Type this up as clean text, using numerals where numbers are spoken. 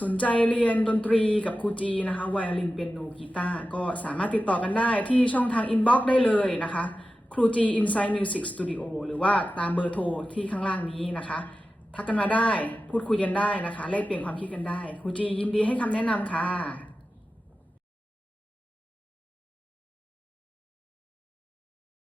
สนใจเรียนดนตรีกับครูจีนะคะไวโอลินเปียโนกีตาร์ก็สามารถติดต่อกันได้ที่ช่องทางอินบ็อกซ์ได้เลยนะคะครูจี Inside Music Studio หรือว่าตามเบอร์โทรที่ข้างล่างนี้นะคะทักกันมาได้พูดคุยกันได้นะคะแลกเปลี่ยนความคิดกันได้ครูจียินดีให้คำแนะนำค่ะ